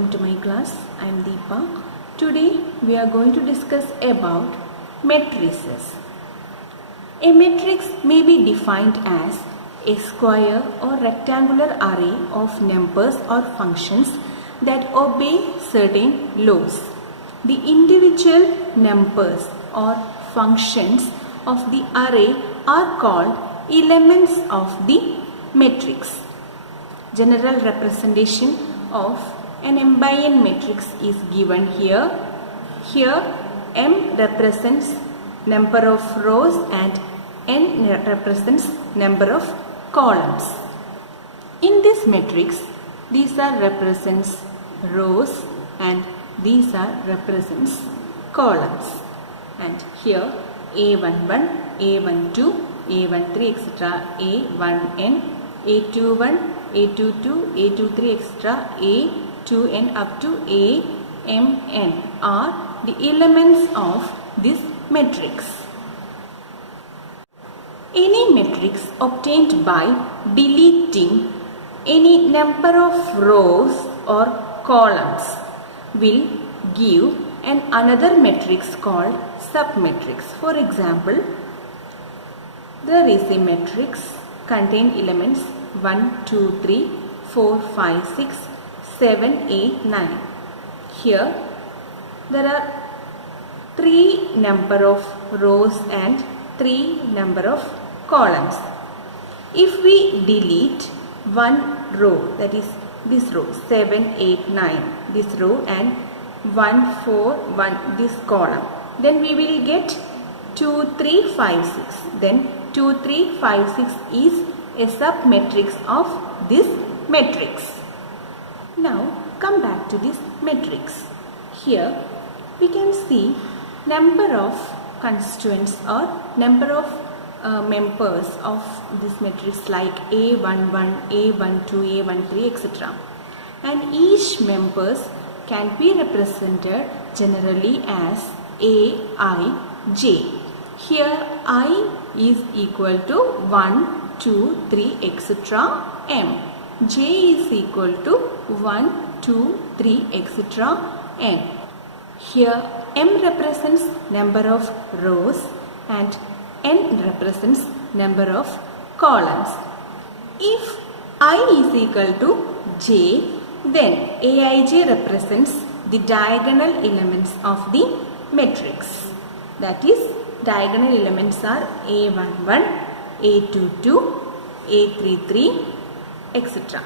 welcome to my class. I am Deepa. Today we are going to discuss about matrices. A matrix may be defined as a square or rectangular array of numbers or functions that obey certain laws. The individual numbers or functions of the array are called elements of the matrix. General representation of an m by n matrix is given here. Here m represents number of rows and n represents number of columns. In this matrix, these are represents rows and these are represents columns. And here A11, A12, A13 etc. A1n, A21, A22, A23 etc. A2n up to Amn are the elements of this matrix. Any matrix obtained by deleting any number of rows or columns will give another matrix called submatrix. For example, there is a matrix contain elements 1, 2, 3, 4, 5, 6, 7, 8, 9. Here there are 3 number of rows and 3 number of columns. If we delete one row, that is this row 7, 8, 9, this row and 1, 4, 1 this column, then we will get 2, 3, 5, 6. Then 2, 3, 5, 6 is a submatrix of this matrix. Now come back to this matrix. Here we can see number of constituents or number of members of this matrix like A11, A12, A13 etc. And each members can be represented generally as Aij. Here I is equal to 1, 2, 3 etc. M. J is equal to 1, 2, 3 etc. N. Here M represents number of rows and N represents number of columns. If I is equal to J, then Aij represents the diagonal elements of the matrix. That is, diagonal elements are A11, A22, A33, etc.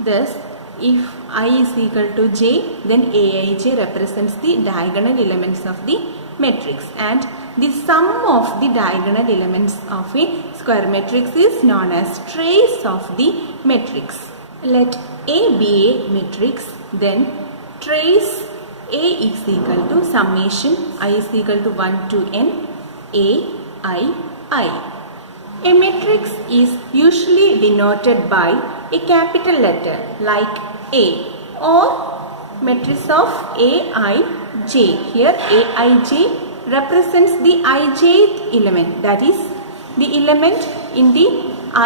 Thus, if I is equal to J, then Aij represents the diagonal elements of the matrix, and the sum of the diagonal elements of a square matrix is known as trace of the matrix. Let A be a matrix, then trace A is equal to summation I is equal to 1 to n I. A matrix is usually denoted by a capital letter like A or matrix of Aij. Here Aij represents the ijth element, that is the element in the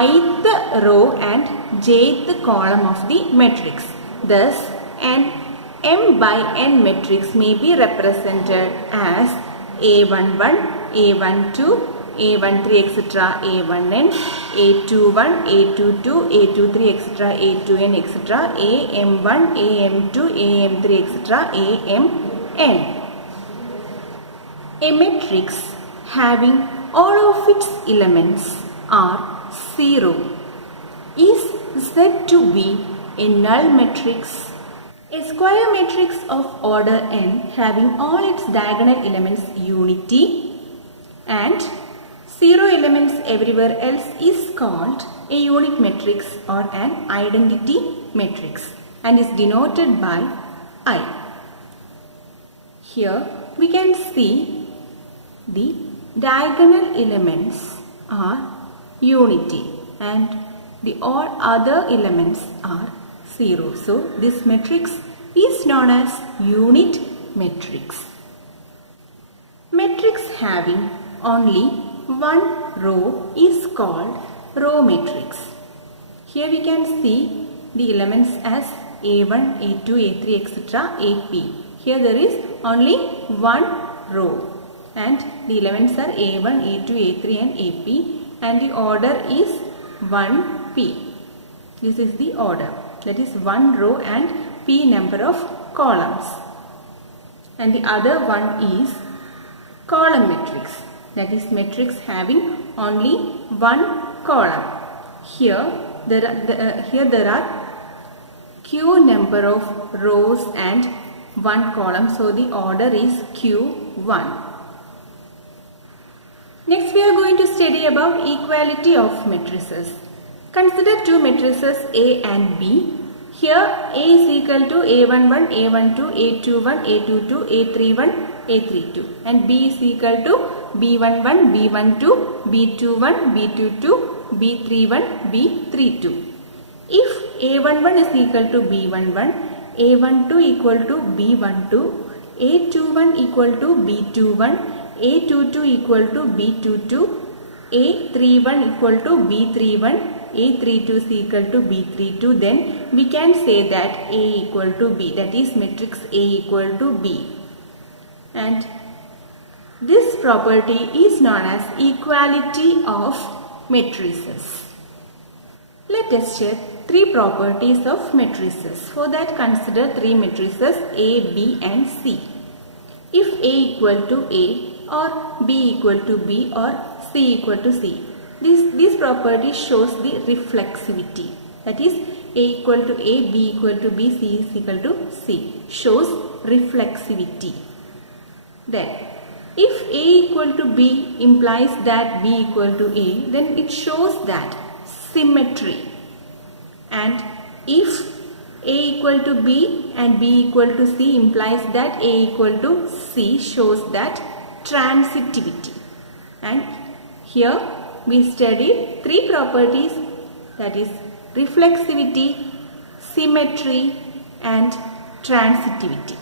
ith row and jth column of the matrix. Thus, an m by n matrix may be represented as A11, A12, A13 etc. A1n, A21, A22, A23 etc. A2n etc. AM1, AM2, AM3 etc. AMn. A matrix having all of its elements are 0 is said to be a null matrix. A square matrix of order n having all its diagonal elements unity and 0 elements everywhere else is called a unit matrix or an identity matrix and is denoted by I. Here we can see the diagonal elements are unity and the all other elements are 0. So this matrix is known as unit matrix. Matrix having only one row is called row matrix. Here we can see the elements as A1, A2, A3, etc. AP. Here there is only one row and the elements are A1, A2, A3 and AP and the order is 1P. This is the order, that is one row and P number of columns. And the other one is column matrix, that is matrix having only one column. Here there are Q number of rows and one column, so the order is Q1. Next we are going to study about equality of matrices. Consider two matrices A and B. Here A is equal to A11, A12, A21, A22, A31, A32 and B is equal to B11, B12, B21, B22, B31, B32. If A11 is equal to B11, A12 equal to B12, A21 equal to B21, A22 equal to B22, A31 equal to B31, A32 is equal to B32, then we can say that A equal to B, that is matrix A equal to B. And this property is known as equality of matrices. Let us check three properties of matrices. For that, consider three matrices A, B and C. If A equal to A or B equal to B or C equal to C, this property shows the reflexivity. That is A equal to A, B equal to B, C is equal to C. Shows reflexivity. Then if A equal to B implies that B equal to A, then it shows that symmetry. And if A equal to B and B equal to C implies that A equal to C, shows that transitivity. And here we studied three properties, that is reflexivity, symmetry and transitivity.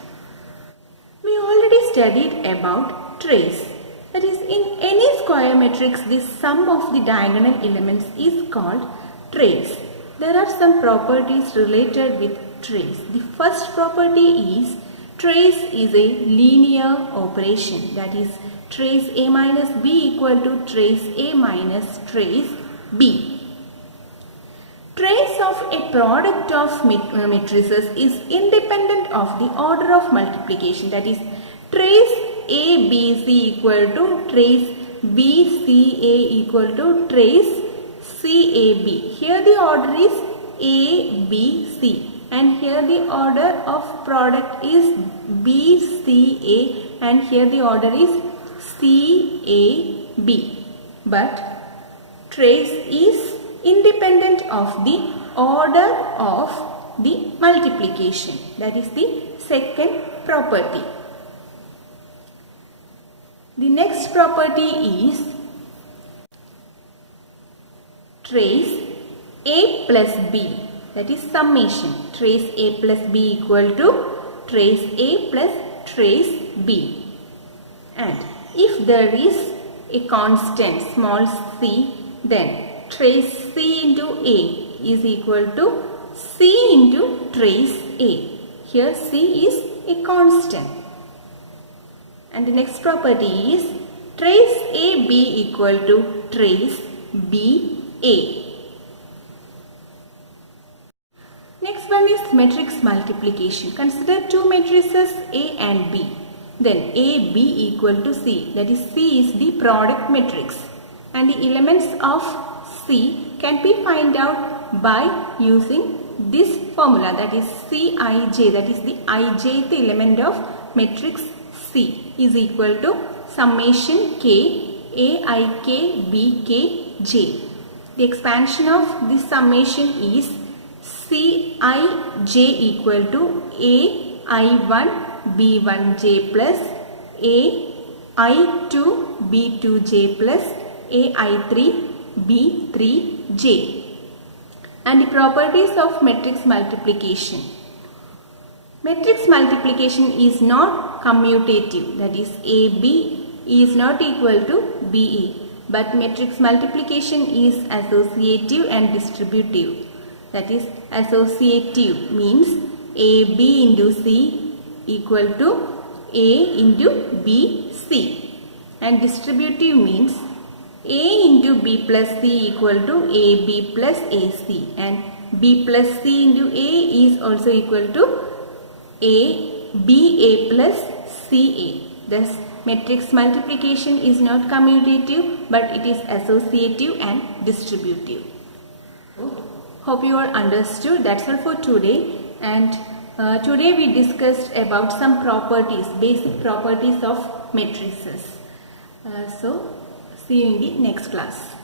We already studied about trace. That is, in any square matrix, the sum of the diagonal elements is called trace. There are some properties related with trace. The first property is trace is a linear operation. That is, trace A minus B equal to trace A minus trace B. Trace of a product of matrices is independent of the order of multiplication. That is, trace A B C equal to trace B C A equal to trace C A B. Here the order is A B C and here the order of product is B C A and here the order is C A B. But trace is independent of the order of the multiplication. That is the second property. The next property is trace A plus B, that is summation. Trace A plus B equal to trace A plus trace B. And if there is a constant small c, then trace C into A is equal to C into trace A. Here C is a constant. And the next property is trace AB equal to trace BA. Next one is matrix multiplication. Consider two matrices A and B. Then AB equal to C. That is, C is the product matrix. And the elements of C can be found out by using this formula, that is Cij, that is the ijth element of matrix C is equal to summation k aik bk j. The expansion of this summation is Cij equal to ai1 b1j plus ai2 b2j plus ai3 b3j. And the properties of matrix multiplication. Matrix multiplication is not commutative, that is AB is not equal to BA, but matrix multiplication is associative and distributive. That is associative means AB into C equal to A into B C, and distributive means A into B plus C equal to AB plus AC, and B plus C into A is also equal to BA plus CA. Thus, matrix multiplication is not commutative but it is associative and distributive. Hope you all understood. That's all for today. And today we discussed about some properties, basic properties of matrices. So see you in the next class.